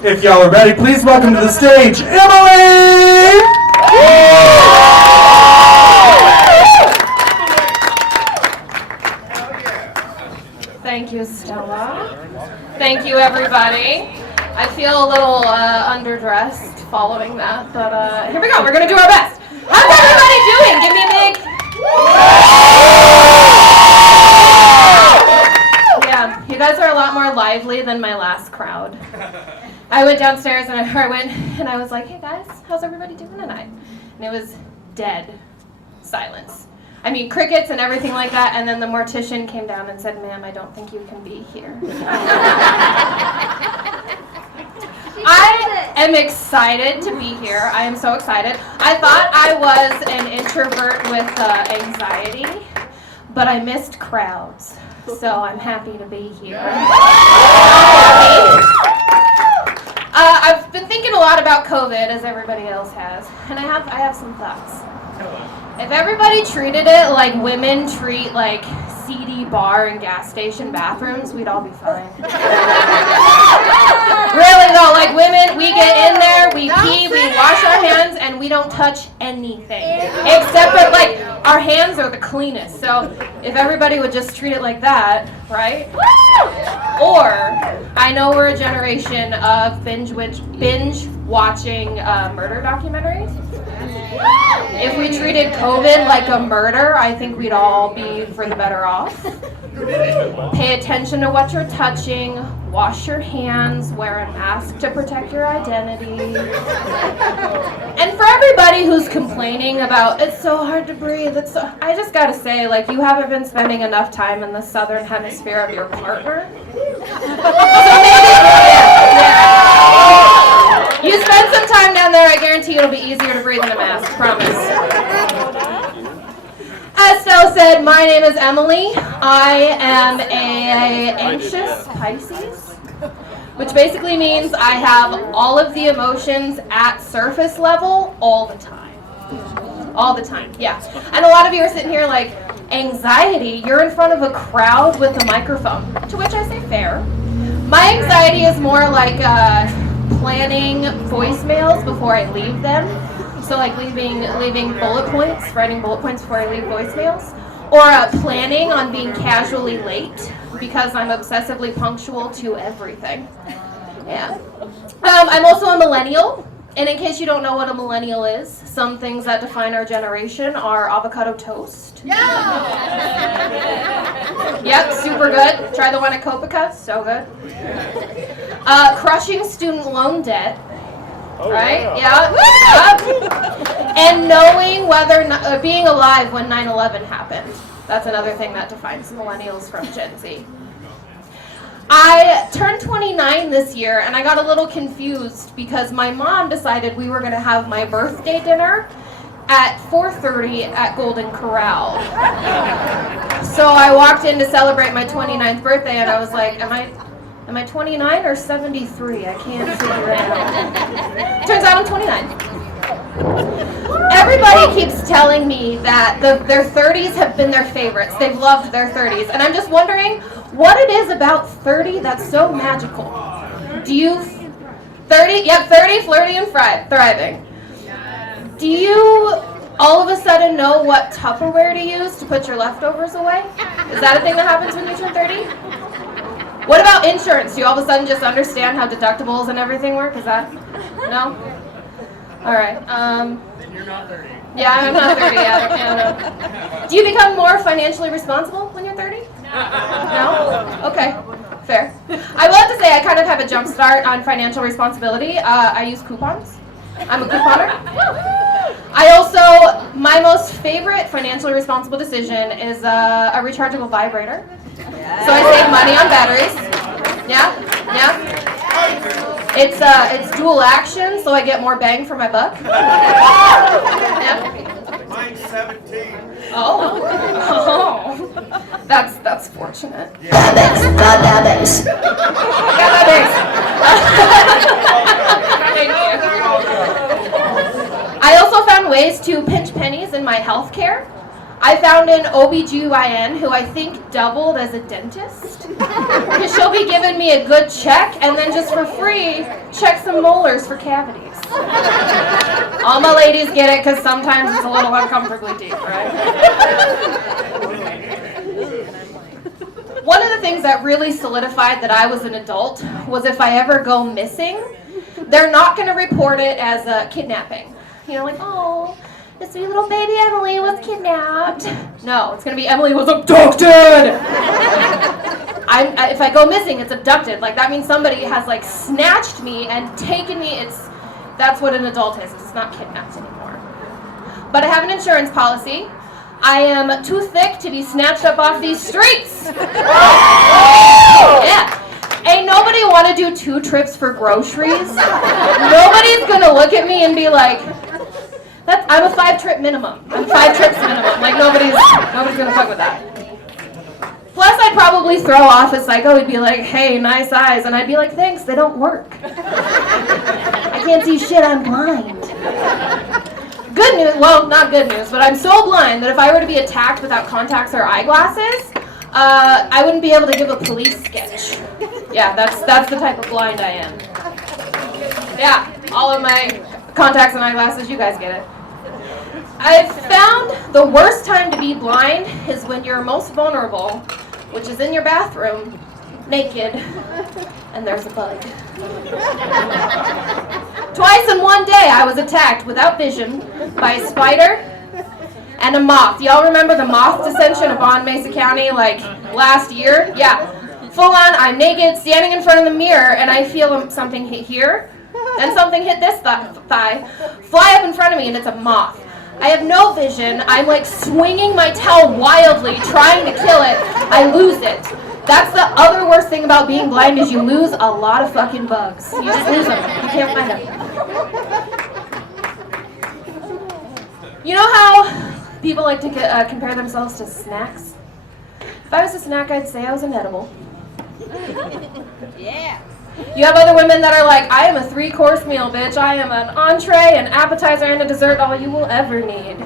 If y'all are ready, please welcome to the stage, Emily! Thank you, Stella. Thank you, everybody. I feel a little underdressed following that, but here we go. We're going to do our best. How's everybody doing? Give me a big... Yeah, you guys are a lot more lively than my last crowd. I went downstairs and I was like, hey guys, how's everybody doing tonight? And it was dead silence. I mean, crickets and everything like that, and then the mortician came down and said, ma'am, I don't think you can be here. I am excited to be here. I am so excited. I thought I was an introvert with anxiety, but I missed crowds, so I'm happy to be here. I've been thinking a lot about COVID, as everybody else has, and I have some thoughts. If everybody treated it like women treat like seedy bar and gas station bathrooms, we'd all be fine. Really though, like women, we get in there, we pee, we wash our hands, and we don't touch anything. Except that like our hands are the cleanest. So if everybody would just treat it like that, right? Or I know we're a generation of binge watching murder documentaries. If we treated COVID like a murder, I think we'd all be for the better off. Pay attention to what you're touching, wash your hands, wear a mask to protect your identity. And for everybody who's complaining about, it's so hard to breathe, I just gotta say, like, you haven't been spending enough time in the southern hemisphere of your partner. So maybe, you spend some time down there, I guarantee it'll be easier to breathe in a mask, promise. As Stella said, my name is Emily. I am an anxious Pisces, which basically means I have all of the emotions at surface level all the time. All the time, yeah. And a lot of you are sitting here like, anxiety, you're in front of a crowd with a microphone, to which I say fair. My anxiety is more like planning voicemails before I leave them. So like leaving bullet points, writing bullet points before I leave voicemails. Or planning on being casually late because I'm obsessively punctual to everything. Yeah. I'm also a millennial. And in case you don't know what a millennial is, some things that define our generation are avocado toast. Yeah! Yep, super good. Try the one at Copica, so good. Crushing student loan debt. Right? Yeah. And knowing being alive when 9/11 happened. That's another thing that defines millennials from Gen Z. I turned 29 this year, and I got a little confused because my mom decided we were going to have my birthday dinner at 4:30 at Golden Corral. So I walked in to celebrate my 29th birthday, and I was like, Am I 29 or 73? I can't figure it out. Turns out I'm 29. Everybody keeps telling me that their 30s have been their favorites. They've loved their 30s. And I'm just wondering what it is about 30 that's so magical. Do you... 30? Yep, 30, flirty, and thriving. Do you all of a sudden know what Tupperware to use to put your leftovers away? Is that a thing that happens when you turn 30? What about insurance? Do you all of a sudden just understand how deductibles and everything work? Is that... No? All right. Then you're not 30. Yeah, I'm not 30 yet. Do you become more financially responsible when you're 30? No? Okay. Fair. I will have to say I kind of have a jump start on financial responsibility. I use coupons. I'm a couponer. My most favorite financially responsible decision is a rechargeable vibrator. So I save money on batteries. Yeah? It's dual action, so I get more bang for my buck. Yeah. Mine's 17. Oh. That's fortunate. Diabetes, not diabetes. Thank you. I also found ways to pinch pennies in my health care. I found an OBGYN who I think doubled as a dentist. Because she'll be giving me a good check and then just for free, check some molars for cavities. All my ladies get it because sometimes it's a little uncomfortably deep, right? One of the things that really solidified that I was an adult was if I ever go missing, they're not going to report it as a kidnapping. You know, like, oh, this sweet little baby Emily was kidnapped. No, it's going to be Emily was abducted. If I go missing, it's abducted. Like, that means somebody has, like, snatched me and taken me. That's what an adult is. It's not kidnapped anymore. But I have an insurance policy. I am too thick to be snatched up off these streets. Yeah. Ain't nobody want to do 2 trips for groceries. Nobody's going to look at me and be like, I'm a 5-trip minimum. I'm 5 trips minimum. Like, nobody's going to fuck with that. Plus, I'd probably throw off a psycho. He'd be like, hey, nice eyes. And I'd be like, thanks, they don't work. I can't see shit, I'm blind. Good news, well, not good news, but I'm so blind that if I were to be attacked without contacts or eyeglasses, I wouldn't be able to give a police sketch. Yeah, that's the type of blind I am. Yeah, all of my contacts and eyeglasses, you guys get it. I've found the worst time to be blind is when you're most vulnerable, which is in your bathroom, naked, and there's a bug. Twice in one day I was attacked without vision by a spider and a moth. Y'all remember the moth dissension of Bond Mesa County like last year? Yeah. Full on, I'm naked, standing in front of the mirror, and I feel something hit here, then something hit this thigh, fly up in front of me, and it's a moth. I have no vision. I'm like swinging my tail wildly, trying to kill it. I lose it. That's the other worst thing about being blind is you lose a lot of fucking bugs. You just lose them. You can't find them. You know how people like to compare themselves to snacks? If I was a snack, I'd say I was an edible. Yeah. You have other women that are like, I am a 3-course meal, bitch. I am an entree, an appetizer, and a dessert, all you will ever need.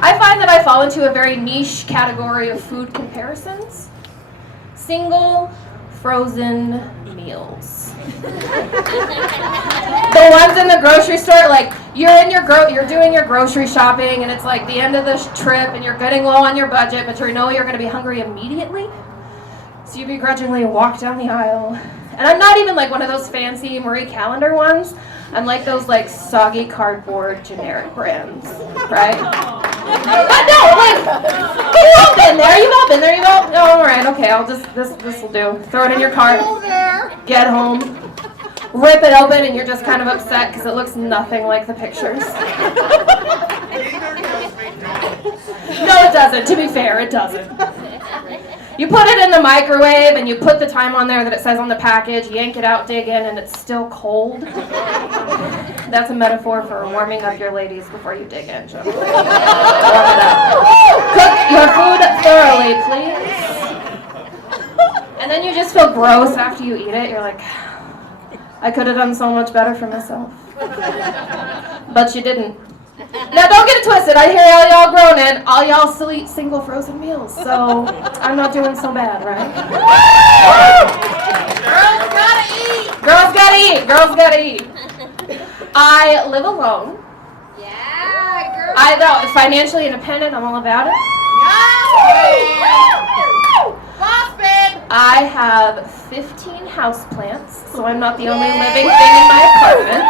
I find that I fall into a very niche category of food comparisons. Single frozen meals. The ones in the grocery store, like you're doing your grocery shopping and it's like the end of the trip and you're getting low on your budget, but you know you're going to be hungry immediately. So you begrudgingly walk down the aisle. And I'm not even like one of those fancy Marie Callender ones. I'm like those like soggy cardboard generic brands, right? But no, like you've all been there. You've all. Oh, all right, okay. This will do. Throw it in your cart. Get home. Rip it open, and you're just kind of upset because it looks nothing like the pictures. No, it doesn't. To be fair, it doesn't. You put it in the microwave and you put the time on there that it says on the package, yank it out, dig in, and it's still cold. That's a metaphor for warming up your ladies before you dig in. Warm it up. Cook your food thoroughly, please. And then you just feel gross after you eat it. You're like, I could have done so much better for myself. But you didn't. Now, don't get it twisted. I hear all y'all groaning. All y'all still eat single frozen meals, so I'm not doing so bad, right? Girls gotta eat. Girls gotta eat. I live alone. Yeah, girl. I know, financially independent. I'm all about it. Boss babe. I have 15 houseplants, so I'm not the only living thing in my apartment.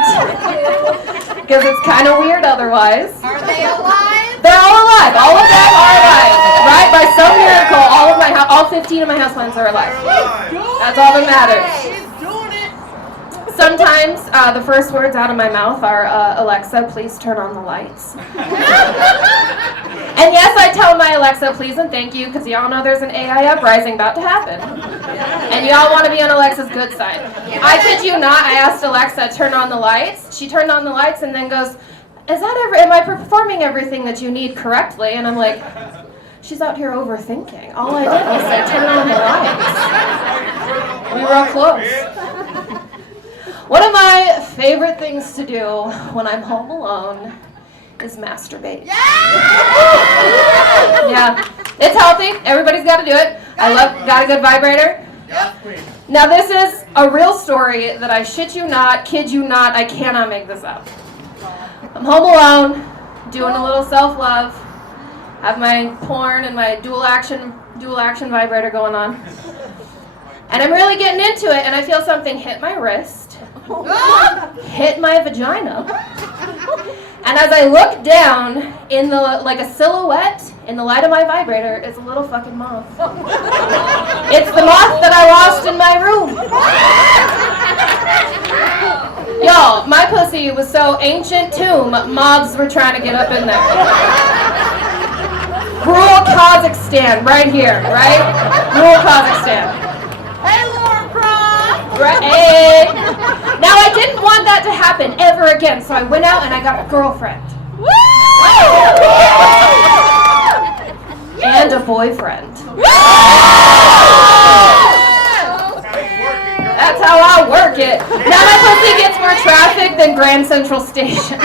Because it's kind of weird otherwise. Are they alive? They're all alive. All of them are alive. Right? By some miracle, all 15 of my houseplants are alive. That's all that matters. She's doing it. Sometimes the first words out of my mouth are, Alexa, please turn on the lights. And yes, I tell my Alexa, please and thank you, because y'all know there's an AI uprising about to happen. And y'all want to be on Alexa's good side. I kid you not, I asked Alexa, turn on the lights. She turned on the lights and then goes, am I performing everything that you need correctly? And I'm like, she's out here overthinking. All I did was say, turn on the lights. We were close. One of my favorite things to do when I'm home alone is masturbate. Yeah! Yeah, it's healthy. Everybody's got to do it. Got a good vibrator. Now this is a real story that I shit you not, kid you not, I cannot make this up. I'm home alone, doing a little self-love, have my porn and my dual action vibrator going on. And I'm really getting into it, and I feel something hit my wrist, hit my vagina. And as I look down, in the like a silhouette in the light of my vibrator is a little fucking moth. It's the moth that I lost in my room. Y'all, my pussy was so ancient tomb, moths were trying to get up in there. Rural Kazakhstan, right here, right? Rural Kazakhstan. Hey, Laura Croft! Right, hey. Now I didn't want that to happen ever again, so I went out and I got a girlfriend. And a boyfriend. That's how I work it. Now my pussy gets more traffic than Grand Central Station.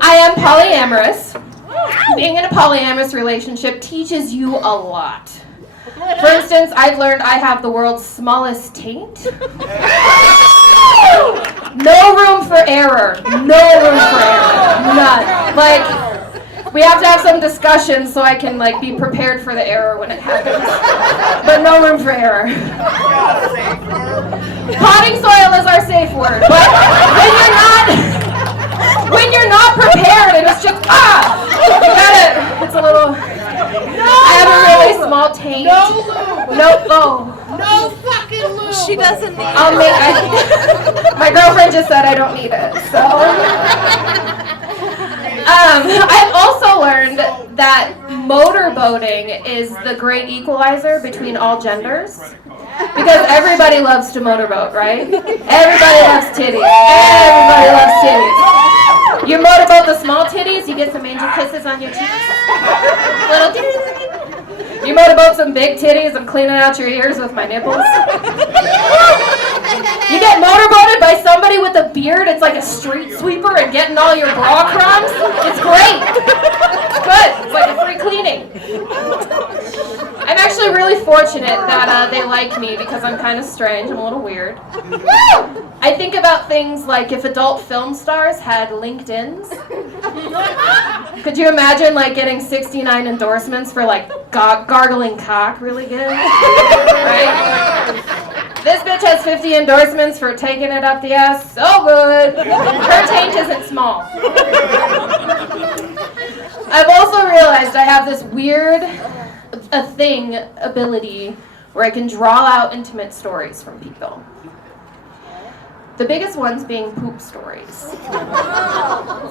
I am polyamorous. Being in a polyamorous relationship teaches you a lot. For instance, I've learned I have the world's smallest taint. No room for error. No room for error. None. Like, we have to have some discussions so I can like be prepared for the error when it happens. But no room for error. Potting soil is our safe word. But when you're not prepared and it's just you gotta, it's a little, I have a really small taint. No fucking lube! She doesn't need my girlfriend just said I don't need it, so. I've also learned that motorboating is the great equalizer between all genders. Because everybody loves to motorboat, right? Everybody loves titties. Everybody loves titties. You motorboat the small titties, you get some angel kisses on your cheeks. Little titties. You motorboat some big titties, I'm cleaning out your ears with my nipples. You get motorboated by somebody with a beard, it's like a street sweeper and getting all your bra crumbs. It's great. It's good. It's like a free cleaning. I'm actually really fortunate that they like me because I'm kind of strange. I'm a little weird. I think about things like if adult film stars had LinkedIns. Could you imagine like getting 69 endorsements for like gargling cock really good? Right? This bitch has 50 endorsements for taking it up the ass so good. Her taint isn't small. I've also realized I have this weird ability where I can draw out intimate stories from people. The biggest ones being poop stories.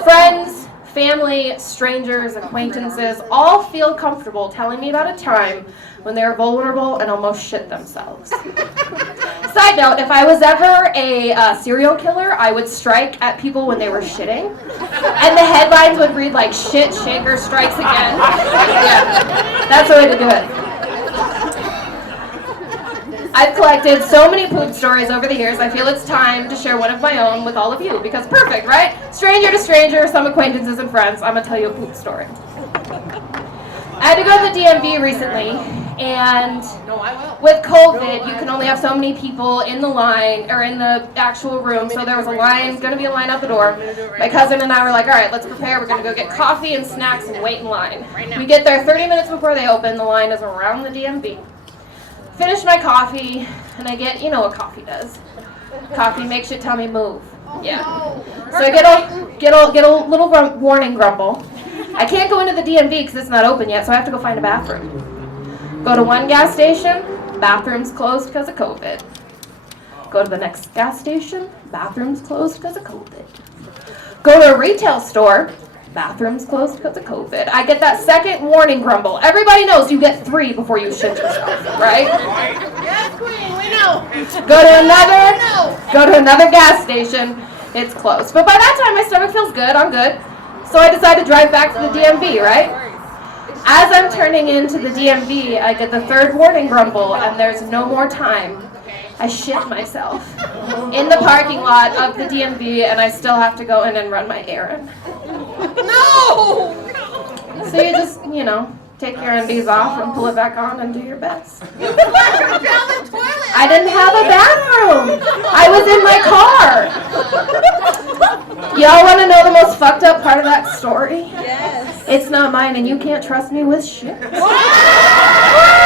Friends, family, strangers, acquaintances all feel comfortable telling me about a time when they were vulnerable and almost shit themselves. Side note, if I was ever a serial killer, I would strike at people when they were shitting. And the headlines would read like, shit shaker strikes again. Yeah, that's the way to do it. I've collected so many poop stories over the years, I feel it's time to share one of my own with all of you, because perfect, right? Stranger to stranger, some acquaintances and friends, I'm gonna tell you a poop story. I had to go to the DMV recently, and with COVID, you can only have so many people in the line, or in the actual room, so there was gonna be a line out the door. My cousin and I were like, all right, let's prepare, we're gonna go get coffee and snacks and wait in line. We get there 30 minutes before they open, the line is around the DMV. Finish my coffee, and I get, you know what coffee does. Coffee makes your tummy move. Yeah. So I get a little warning grumble. I can't go into the DMV because it's not open yet, so I have to go find a bathroom. Go to one gas station, bathroom's closed because of COVID. Go to the next gas station, bathroom's closed because of COVID. Go to a retail store, bathroom's closed because of COVID. I get that second warning grumble. Everybody knows you get 3 before you shit yourself, right? Yes, queen, we know. Go to another gas station, it's closed. But by that time, my stomach feels good, I'm good. So I decide to drive back to the DMV, right? As I'm turning into the DMV, I get the third warning grumble, and there's no more time I shit myself in the parking lot of the DMV, and I still have to go in and run my errand. No! So you just, take your undies off and pull it back on and do your best. You flushed her down the toilet! I didn't have a bathroom. I was in my car. Y'all want to know the most fucked up part of that story? Yes. It's not mine, and you can't trust me with shit. What?